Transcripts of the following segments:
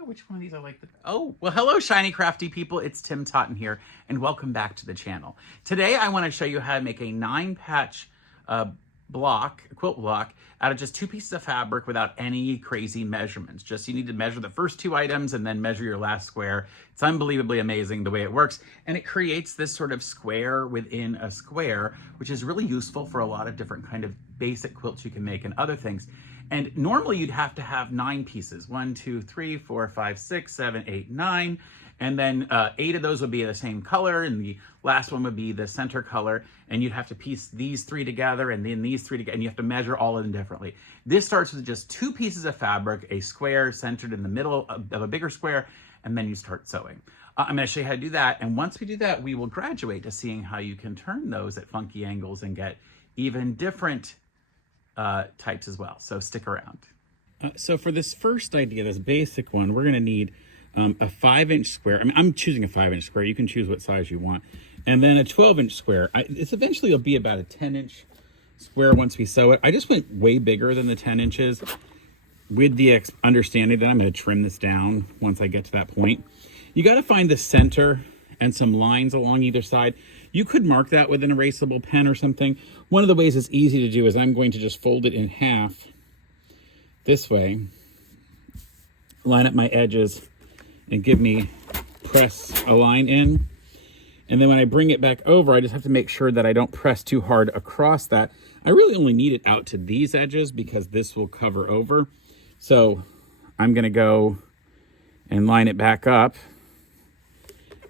know which one of these I like the best. Oh, well, hello, Shiny Crafty People. It's Tim Totten here, and welcome back to the channel. Today, I want to show you how to make a 9-patch quilt block, out of just 2 pieces of fabric without any crazy measurements. Just you need to measure the first 2 items and then measure your last square. It's unbelievably amazing the way it works, and it creates this sort of square within a square, which is really useful for a lot of different kind of basic quilts you can make and other things. And normally you'd have to have 9 pieces. 1, 2, 3, 4, 5, 6, 7, 8, 9. And then 8 of those would be the same color, and the last one would be the center color. And you'd have to piece these 3 together, and then these 3 together, and you have to measure all of them differently. This starts with just 2 pieces of fabric, a square centered in the middle of a bigger square, and then you start sewing. I'm going to show you how to do that, and once we do that, we will graduate to seeing how you can turn those at funky angles and get even different types as well. So stick around. So for this first idea, this basic one, we're going to need a 5-inch square. I mean, I'm choosing a 5-inch square. You can choose what size you want. And then a 12-inch square. It's eventually will be about a 10-inch square once we sew it. I just went way bigger than the 10 inches with the understanding that I'm going to trim this down once I get to that point. You got to find the center and some lines along either side. You could mark that with an erasable pen or something. One of the ways it's easy to do is I'm going to just fold it in half this way, line up my edges, and press a line in. And then when I bring it back over, I just have to make sure that I don't press too hard across that. I really only need it out to these edges because this will cover over. So I'm gonna go and line it back up,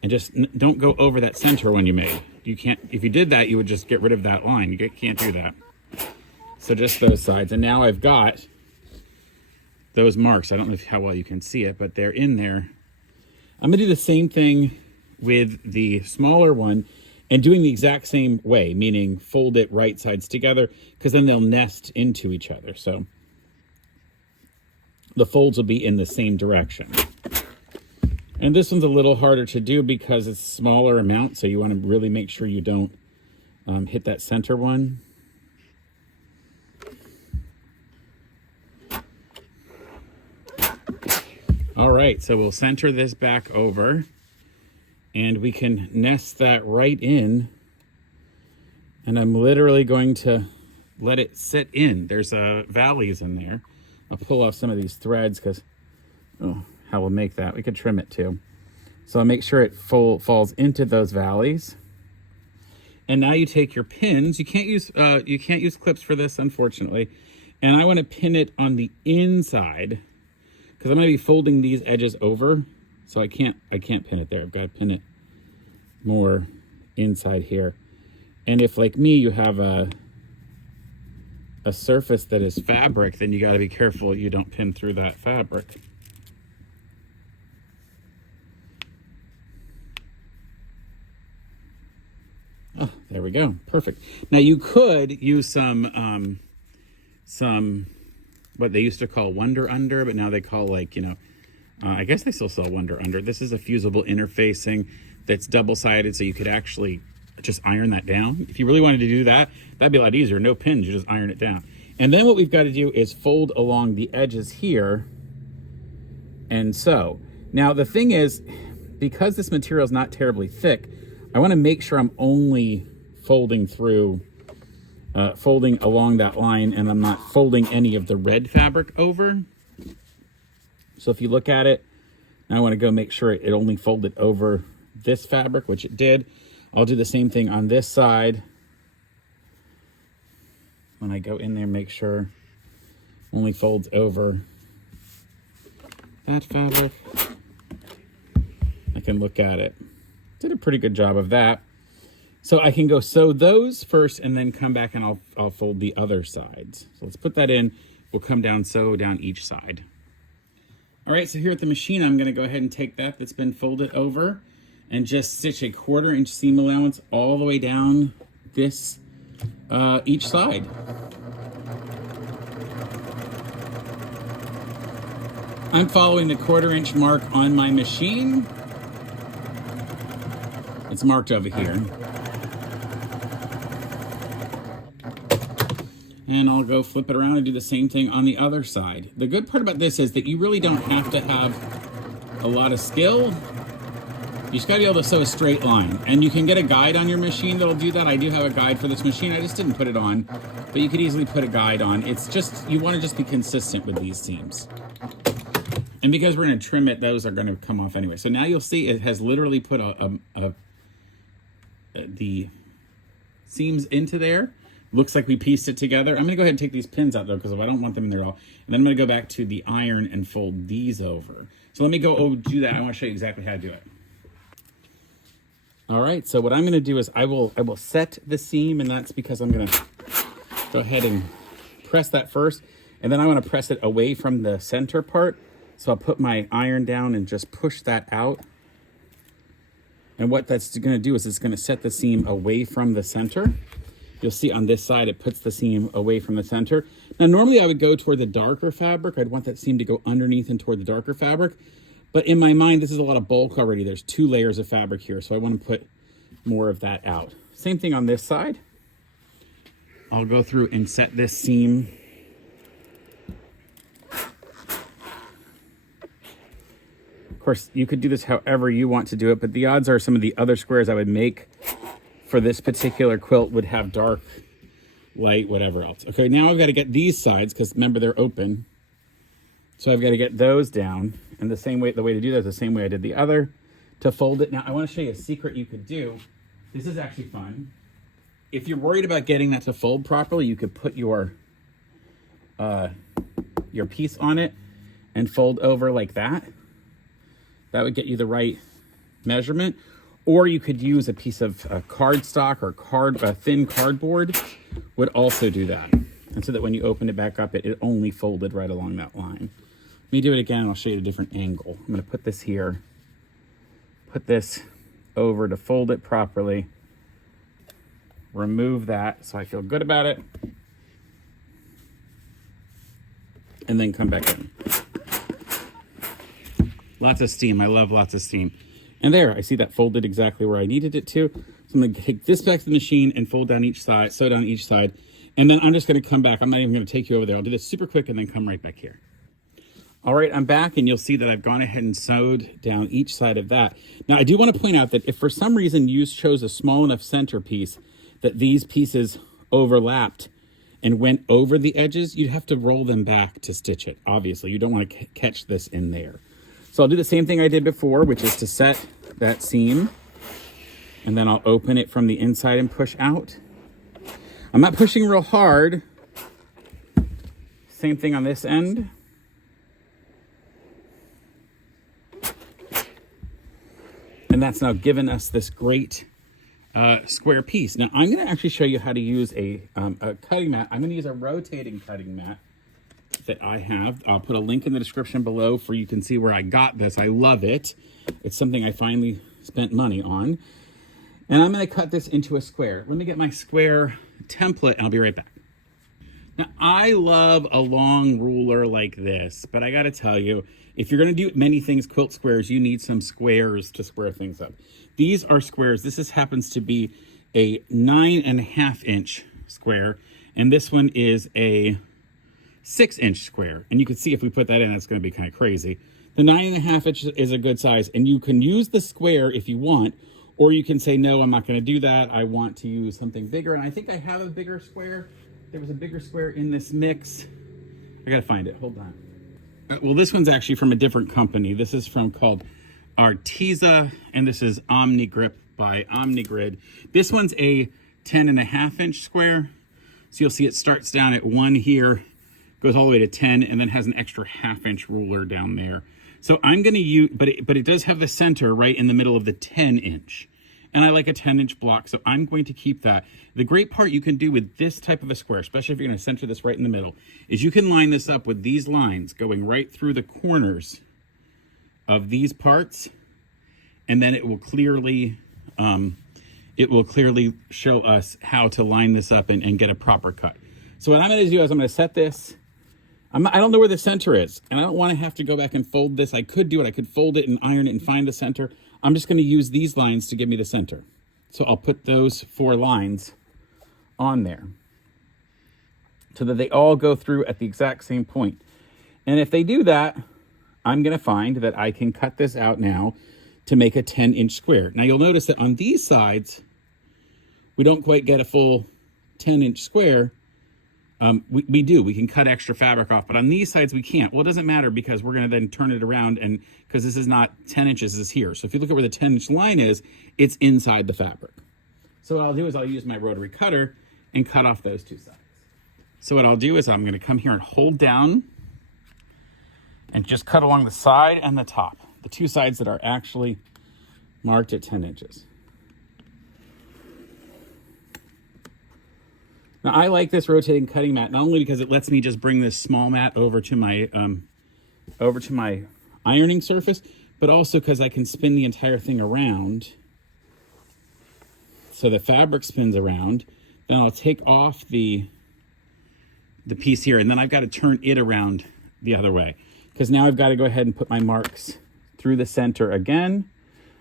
and just don't go over that center one you made. You can't, if you did that, you would just get rid of that line. You can't do that. So just those sides. And now I've got those marks. I don't know how well you can see it, but they're in there. I'm gonna do the same thing with the smaller one and doing the exact same way, meaning fold it right sides together, because then they'll nest into each other. So the folds will be in the same direction. And this one's a little harder to do because it's a smaller amount, so you want to really make sure you don't hit that center one. All right, so we'll center this back over, and we can nest that right in. And I'm literally going to let it sit in. There's valleys in there. I'll pull off some of these threads because, oh, how we'll make that. We could trim it too. So I'll make sure it falls into those valleys. And now you take your pins. You can't use clips for this, unfortunately. And I want to pin it on the inside because I'm going to be folding these edges over. So I can't pin it there. I've got to pin it more inside here. And if, like me, you have a surface that is fabric, then you got to be careful you don't pin through that fabric. Oh, there we go. Perfect. Now you could use some what they used to call Wonder Under, but now they call, like, you know, I guess they still sell Wonder Under. This is a fusible interfacing that's double-sided, so you could actually just iron that down. If you really wanted to do that, that'd be a lot easier. No pins, you just iron it down. And then what we've got to do is fold along the edges here and sew. Now the thing is, because this material is not terribly thick, I want to make sure I'm only folding through, folding along that line, and I'm not folding any of the red fabric over. So if you look at it, now I want to go make sure it only folded over this fabric, which it did. I'll do the same thing on this side. When I go in there, make sure only folds over that fabric. I can look at it. Did a pretty good job of that. So I can go sew those first and then come back and I'll fold the other sides. So let's put that in. We'll come down, sew down each side. All right, so here at the machine, I'm gonna go ahead and take that's been folded over and just stitch a 1/4 inch seam allowance all the way down this, each side. I'm following the 1/4 inch mark on my machine. It's marked over here. And I'll go flip it around and do the same thing on the other side. The good part about this is that you really don't have to have a lot of skill. You just gotta be able to sew a straight line. And you can get a guide on your machine that'll do that. I do have a guide for this machine. I just didn't put it on, but you could easily put a guide on. It's just, you wanna just be consistent with these seams. And because we're gonna trim it, those are gonna come off anyway. So now you'll see it has literally put the seams into there. Looks like we pieced it together. I'm gonna go ahead and take these pins out though, because I don't want them in there at all. And then I'm gonna go back to the iron and fold these over. So let me go do that. I wanna show you exactly how to do it. All right, so what I'm gonna do is I will set the seam, and that's because I'm gonna go ahead and press that first, and then I wanna press it away from the center part. So I'll put my iron down and just push that out. And what that's gonna do is it's gonna set the seam away from the center. You'll see on this side, it puts the seam away from the center. Now, normally I would go toward the darker fabric. I'd want that seam to go underneath and toward the darker fabric. But in my mind, this is a lot of bulk already. There's 2 layers of fabric here, so I want to put more of that out. Same thing on this side. I'll go through and set this seam. Of course, you could do this however you want to do it, but the odds are some of the other squares I would make for this particular quilt would have dark, light, whatever else. Okay, now I've got to get these sides, because remember, they're open. So I've got to get those down, and the way to do that is the same way I did the other, to fold it. Now I want to show you a secret you could do. This is actually fun. If you're worried about getting that to fold properly, you could put your piece on it and fold over like that. That would get you the right measurement. Or you could use a piece of cardstock or thin cardboard would also do that. And so that when you open it back up, it only folded right along that line. Let me do it again. I'll show you a different angle. I'm going to put this here, put this over to fold it properly, remove that so I feel good about it, and then come back in. Lots of steam. I love lots of steam. And there, I see that folded exactly where I needed it to. So I'm going to take this back to the machine and fold down each side, sew down each side. And then I'm just going to come back. I'm not even going to take you over there. I'll do this super quick and then come right back here. All right, I'm back, and you'll see that I've gone ahead and sewed down each side of that. Now, I do want to point out that if for some reason you chose a small enough centerpiece that these pieces overlapped and went over the edges, you'd have to roll them back to stitch it. Obviously, you don't want to catch this in there. So I'll do the same thing I did before, which is to set that seam, and then I'll open it from the inside and push out. I'm not pushing real hard. Same thing on this end. And that's now given us this great square piece. Now I'm going to actually show you how to use a cutting mat. I'm going to use a rotating cutting mat that I have. I'll put a link in the description below for you can see where I got this. I love it. It's something I finally spent money on. And I'm going to cut this into a square. Let me get my square template and I'll be right back. Now, I love a long ruler like this, but I got to tell you, if you're going to do many things quilt squares, you need some squares to square things up. These are squares. This happens to be a 9.5 inch square, and this one is a 6 inch square. And you can see if we put that in, it's going to be kind of crazy. The 9.5 inch is a good size, and you can use the square if you want, or you can say, no, I'm not going to do that. I want to use something bigger. And I think I have a bigger square. There was a bigger square in this mix. I got to find it. Hold on. Well, this one's actually from a different company. This is called Arteza, and this is OmniGrip by OmniGrid. This one's a 10.5 inch square. So you'll see it starts down at 1 here, goes all the way to 10, and then has an extra 1/2 inch ruler down there. So I'm going to use, but it does have the center right in the middle of the 10 inch. And I like a 10 inch block, so I'm going to keep that. The great part you can do with this type of a square, especially if you're going to center this right in the middle, is you can line this up with these lines going right through the corners of these parts, and then it will clearly show us how to line this up and get a proper cut. So what I'm going to do is I'm going to set this. I don't know where the center is, and I don't want to have to go back and fold this. I could do it. I could fold it and iron it and find the center. I'm just going to use these lines to give me the center. So I'll put those 4 lines on there so that they all go through at the exact same point. And if they do that, I'm going to find that I can cut this out now to make a 10-inch square. Now you'll notice that on these sides, we don't quite get a full 10-inch square. We can cut extra fabric off, but on these sides we can't. Well, it doesn't matter because we're going to then turn it around, and because this is not 10 inches, this is here. So if you look at where the 10-inch line is, it's inside the fabric. So what I'll do is I'll use my rotary cutter and cut off those two sides. So what I'll do is I'm going to come here and hold down and just cut along the side and the top, the two sides that are actually marked at 10 inches. Now I like this rotating cutting mat, not only because it lets me just bring this small mat over to my ironing surface, but also because I can spin the entire thing around. So the fabric spins around. Then I'll take off the piece here, and then I've got to turn it around the other way, because now I've got to go ahead and put my marks through the center again.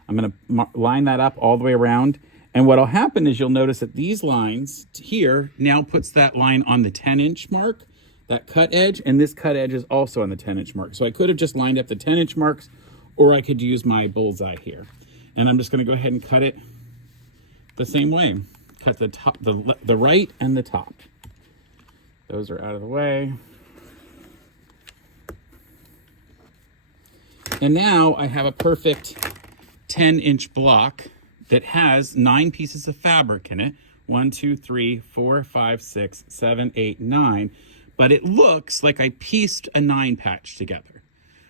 I'm going to line that up all the way around. And what'll happen is you'll notice that these lines here now puts that line on the 10-inch mark, that cut edge, and this cut edge is also on the 10-inch mark. So I could have just lined up the 10-inch marks, or I could use my bullseye here. And I'm just going to go ahead and cut it the same way. Cut the top, the right and the top. Those are out of the way. And now I have a perfect 10-inch block that has 9 pieces of fabric in it. 1, 2, 3, 4, 5, 6, 7, 8, 9. But it looks like I pieced a 9 patch together,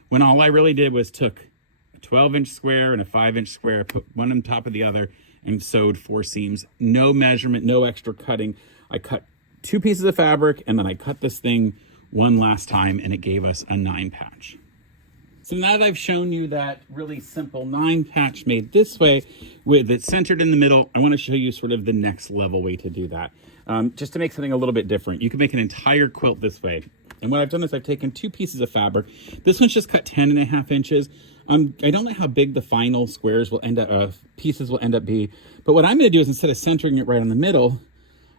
when all I really did was took a 12-inch square and a 5-inch square, put one on top of the other, and sewed 4 seams. No measurement, no extra cutting. I cut 2 pieces of fabric, and then I cut this thing one last time, and it gave us a 9 patch. So now that I've shown you that really simple 9 patch made this way, with it centered in the middle, I want to show you sort of the next level way to do that. Just to make something a little bit different. You can make an entire quilt this way. And what I've done is I've taken 2 pieces of fabric. This one's just cut 10.5 inches. I don't know how big the final squares will end up, pieces will end up be. But what I'm going to do is, instead of centering it right in the middle,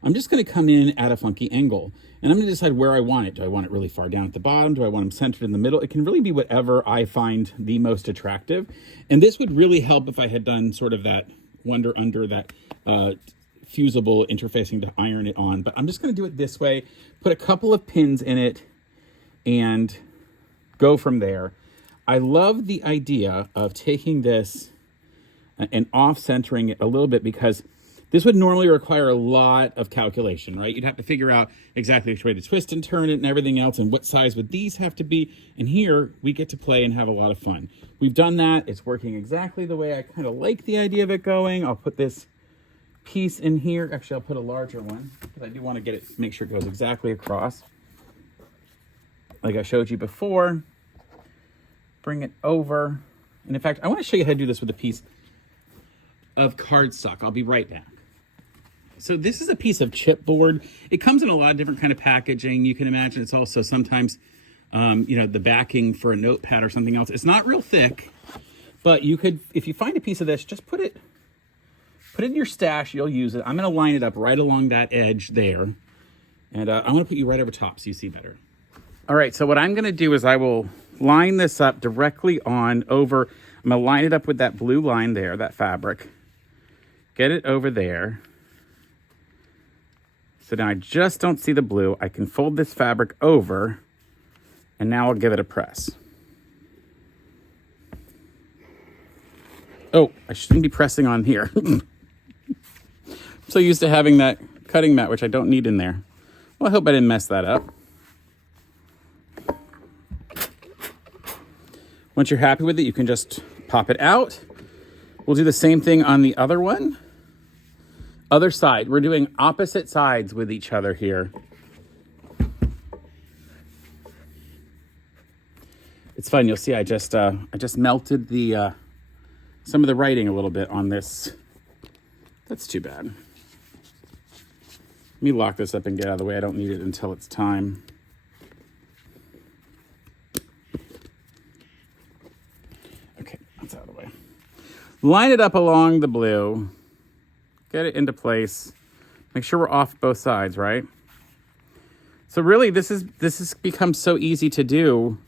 I'm just going to come in at a funky angle. And I'm going to decide where I want it. Do I want it really far down at the bottom? Do I want them centered in the middle? It can really be whatever I find the most attractive. And this would really help if I had done sort of that under that fusible interfacing to iron it on. But I'm just going to do it this way, put a couple of pins in it, and go from there. I love the idea of taking this and off-centering it a little bit, because this would normally require a lot of calculation, right? You'd have to figure out exactly which way to twist and turn it and everything else, and what size would these have to be. And here we get to play and have a lot of fun. We've done that. It's working exactly the way I kind of like the idea of it going. I'll put this piece in here. Actually, I'll put a larger one, because I do want to get it, make sure it goes exactly across. Like I showed you before. Bring it over. And in fact, I want to show you how to do this with a piece of cardstock. I'll be right back. So this is a piece of chipboard. It comes in a lot of different kind of packaging. You can imagine it's also sometimes, the backing for a notepad or something else. It's not real thick, but you could, if you find a piece of this, just put it in your stash. You'll use it. I'm going to line it up right along that edge there. And I want to put you right over top so you see better. All right, so what I'm going to do is I will line this up directly on over. I'm going to line it up with that blue line there, that fabric. Get it over there. So now I just don't see the blue. I can fold this fabric over, and now I'll give it a press. Oh, I shouldn't be pressing on here. I'm so used to having that cutting mat, which I don't need in there. Well, I hope I didn't mess that up. Once you're happy with it, you can just pop it out. We'll do the same thing on the other one. Other side. We're doing opposite sides with each other here. It's fun. You'll see I just melted the some of the writing a little bit on this. That's too bad. Let me lock this up and get out of the way. I don't need it until it's time. Okay, that's out of the way. Line it up along the blue. Get it into place. Make sure we're off both sides, right? So really, this has become so easy to do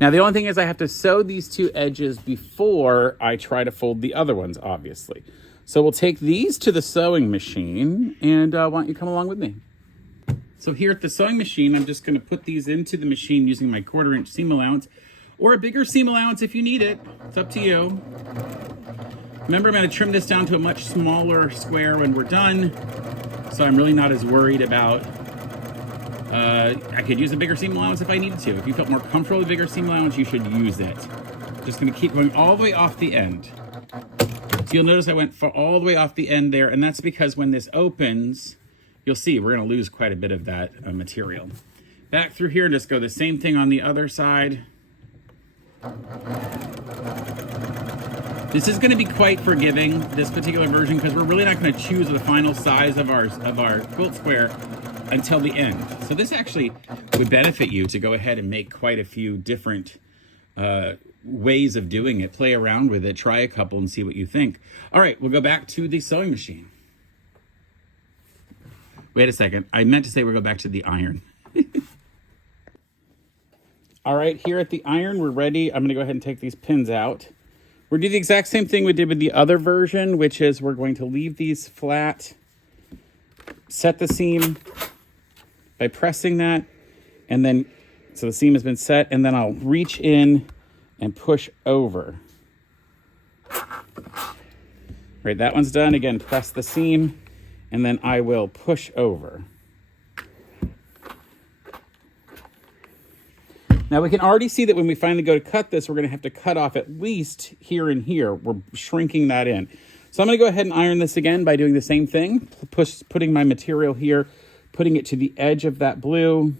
Now, the only thing is I have to sew these two edges before I try to fold the other ones, obviously. So we'll take these to the sewing machine, and why don't you come along with me? So here at the sewing machine, I'm just going to put these into the machine using my 1/4 inch seam allowance, or a bigger seam allowance if you need it. It's up to you. Remember, I'm going to trim this down to a much smaller square when we're done, so I'm really not as worried about, I could use a bigger seam allowance if I needed to. If you felt more comfortable with a bigger seam allowance, you should use it. Just going to keep going all the way off the end. So you'll notice I went all the way off the end there, and that's because when this opens, you'll see we're going to lose quite a bit of that material. Back through here, just go the same thing on the other side. This is going to be quite forgiving, this particular version, because we're really not going to choose the final size of our quilt square until the end. So this actually would benefit you to go ahead and make quite a few different ways of doing it. Play around with it, try a couple and see what you think. All right, we'll go back to the sewing machine. Wait a second, I meant to say we'll go back to the iron. All right, here at the iron, we're ready. I'm going to go ahead and take these pins out. We're doing the exact same thing we did with the other version, which is we're going to leave these flat, set the seam by pressing that, and then, so the seam has been set, and then I'll reach in and push over. Right, that one's done. Again, press the seam, and then I will push over. Now we can already see that when we finally go to cut this, we're going to have to cut off at least here and here. We're shrinking that in. So I'm going to go ahead and iron this again by doing the same thing. Putting my material here, putting it to the edge of that blue,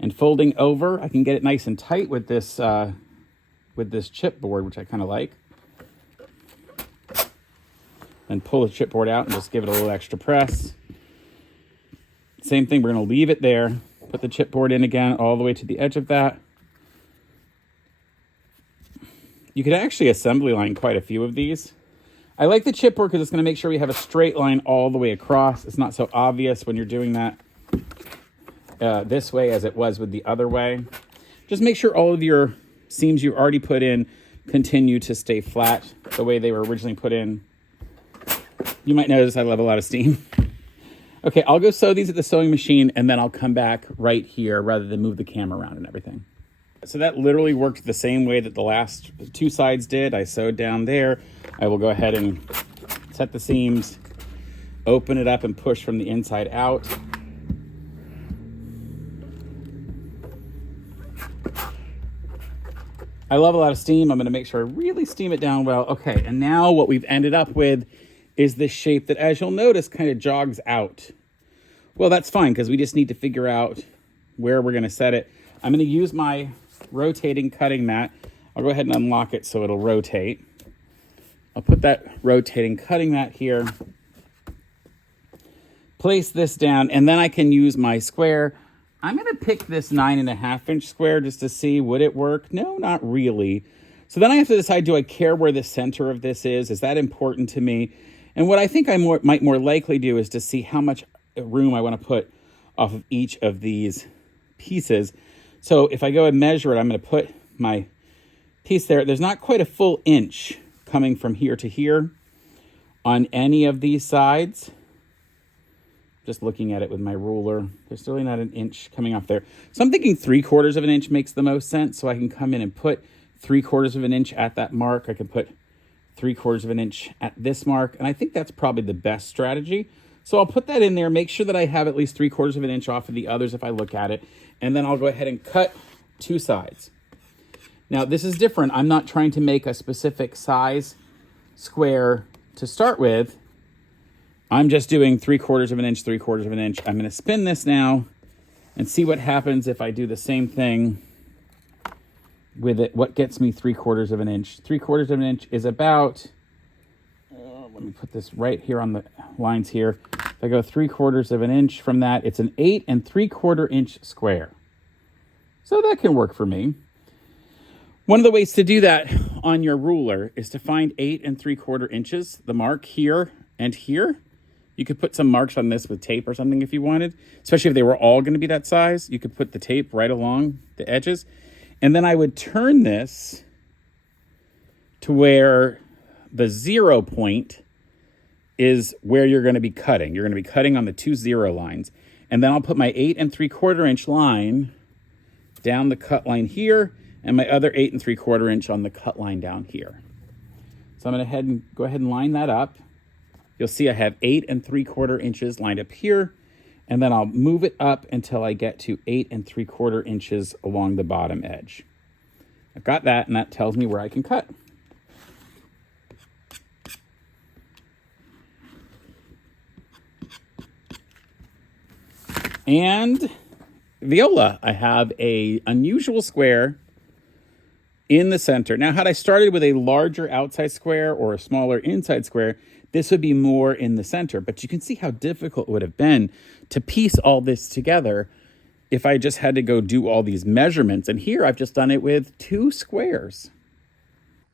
and folding over. I can get it nice and tight with this chipboard, which I kind of like. And pull the chipboard out and just give it a little extra press. Same thing, we're going to leave it there. Put the chipboard in again all the way to the edge of that. You could actually assembly line quite a few of these. I like the chipboard because it's going to make sure we have a straight line all the way across. It's not so obvious when you're doing that this way as it was with the other way. Just make sure all of your seams you already put in continue to stay flat the way they were originally put in. You might notice I love a lot of steam. Okay, I'll go sew these at the sewing machine, and then I'll come back right here rather than move the camera around and everything. So that literally worked the same way that the last two sides did. I sewed down there. I will go ahead and set the seams, open it up and push from the inside out. I love a lot of steam. I'm going to make sure I really steam it down well. Okay, and now what we've ended up with is this shape that, as you'll notice, kind of jogs out. Well, that's fine because we just need to figure out where we're going to set it. I'm going to use my rotating cutting mat. I'll go ahead and unlock it so it'll rotate. I'll put that rotating cutting mat here. Place this down, and then I can use my square. I'm going to pick this 9.5 inch square just to see, would it work? No, not really. So then I have to decide, do I care where the center of this is? Is that important to me? And what I think I might more likely do is to see how much room I want to put off of each of these pieces. So if I go and measure it, I'm going to put my piece there. There's not quite a full inch coming from here to here on any of these sides. Just looking at it with my ruler, there's really not an inch coming off there. So I'm thinking 3/4 of an inch makes the most sense. So I can come in and put 3/4 of an inch at that mark. I can put 3/4 of an inch at this mark. And I think that's probably the best strategy. So I'll put that in there, make sure that I have at least 3/4 of an inch off of the others if I look at it. And then I'll go ahead and cut two sides. Now this is different. I'm not trying to make a specific size square to start with. I'm just doing 3/4 of an inch, 3/4 of an inch. I'm going to spin this now and see what happens if I do the same thing with it. What gets me 3/4 of an inch? 3/4 of an inch is about, let me put this right here on the lines here. If I go 3/4 of an inch from that, it's an 8 3/4 inch square. So that can work for me. One of the ways to do that on your ruler is to find 8 3/4 inches, the mark here and here, You could put some marks on this with tape or something if you wanted, especially if they were all going to be that size. You could put the tape right along the edges. And then I would turn this to where the 0 point is where you're going to be cutting. You're going to be cutting on the 2 0 lines. And then I'll put my 8 3/4 inch line down the cut line here, and my other 8 3/4 inch on the cut line down here. So I'm going to go ahead and line that up. You'll see I have 8 3/4 inches lined up here, and then I'll move it up until I get to 8 3/4 inches along the bottom edge. I've got that, and that tells me where I can cut. And viola, I have a unusual square in the center. Now, had I started with a larger outside square or a smaller inside square, this would be more in the center. But you can see how difficult it would have been to piece all this together if I just had to go do all these measurements. And here I've just done it with 2 squares.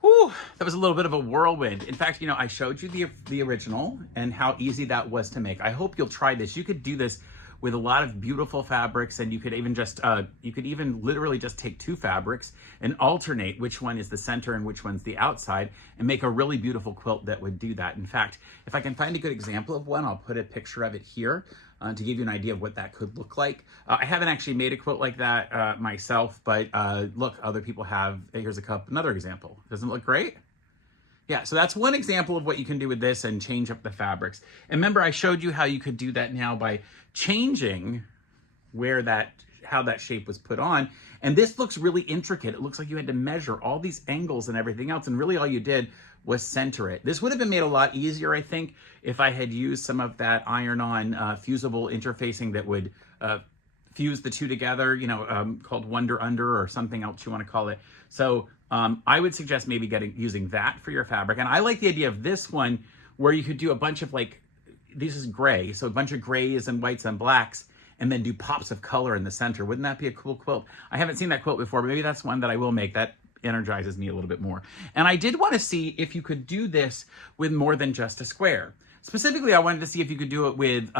Whew, that was a little bit of a whirlwind. In fact, I showed you the original and how easy that was to make. I hope you'll try this. You could do this with a lot of beautiful fabrics, and you could even literally just take 2 fabrics and alternate which one is the center and which one's the outside, and make a really beautiful quilt that would do that. In fact, if I can find a good example of one, I'll put a picture of it here to give you an idea of what that could look like. I haven't actually made a quilt like that myself, but look, other people have. Here's another example. Doesn't it look great? Yeah, so that's one example of what you can do with this and change up the fabrics. And remember, I showed you how you could do that now by changing how that shape was put on. And this looks really intricate. It looks like you had to measure all these angles and everything else, and really all you did was center it. This would have been made a lot easier, I think, if I had used some of that iron-on fusible interfacing that would fuse the two together, called Wonder Under or something else you want to call it. So I would suggest maybe using that for your fabric. And I like the idea of this one where you could do a bunch of this is gray, so a bunch of grays and whites and blacks, and then do pops of color in the center. Wouldn't that be a cool quilt? I haven't seen that quilt before, but maybe that's one that I will make. That energizes me a little bit more. And I did want to see if you could do this with more than just a square. Specifically, I wanted to see if you could do it with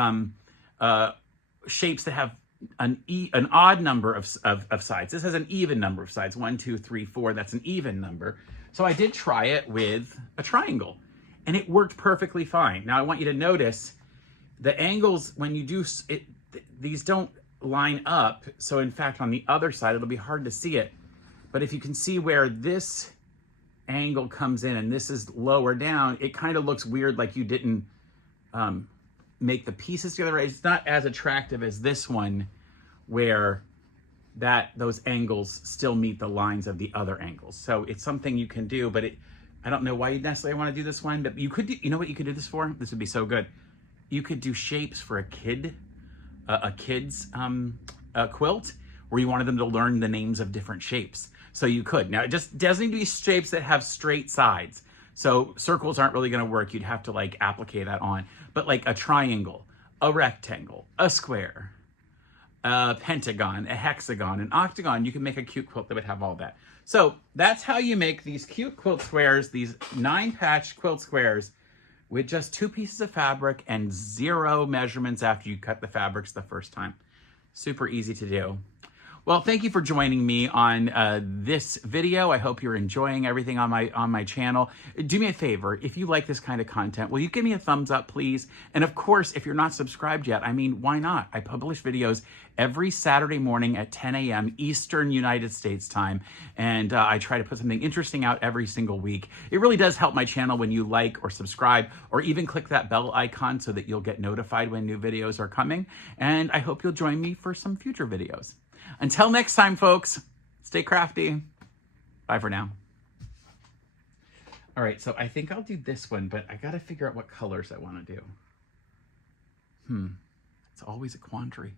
shapes that have an odd number of sides. This has an even number of sides, 1, 2, 3, 4. That's an even number. So I did try it with a triangle, and it worked perfectly fine. Now I want you to notice the angles when you do it. These don't line up. So in fact, on the other side, it'll be hard to see it. But if you can see where this angle comes in and this is lower down, it kind of looks weird, like you didn't make the pieces together. It's not as attractive as this one, where those angles still meet the lines of the other angles. So it's something you can do, but I don't know why you necessarily want to do this one, but you could do, you know what you could do this for? This would be so good. You could do shapes for a kid's quilt, where you wanted them to learn the names of different shapes. So you could. Now, it just doesn't need to be shapes that have straight sides. So circles aren't really going to work. You'd have to applique that on. But like a triangle, a rectangle, a square, a pentagon, a hexagon, an octagon, you can make a cute quilt that would have all that. So that's how you make these cute quilt squares, these 9-patch quilt squares with just 2 pieces of fabric and 0 measurements after you cut the fabrics the first time. Super easy to do. Well, thank you for joining me on this video. I hope you're enjoying everything on my channel. Do me a favor, if you like this kind of content, will you give me a thumbs up, please? And of course, if you're not subscribed yet, why not? I publish videos every Saturday morning at 10 a.m. Eastern United States time, and I try to put something interesting out every single week. It really does help my channel when you like or subscribe, or even click that bell icon so that you'll get notified when new videos are coming. And I hope you'll join me for some future videos. Until next time, folks, stay crafty. Bye for now. All right, so I think I'll do this one, but I got to figure out what colors I want to do. It's always a quandary.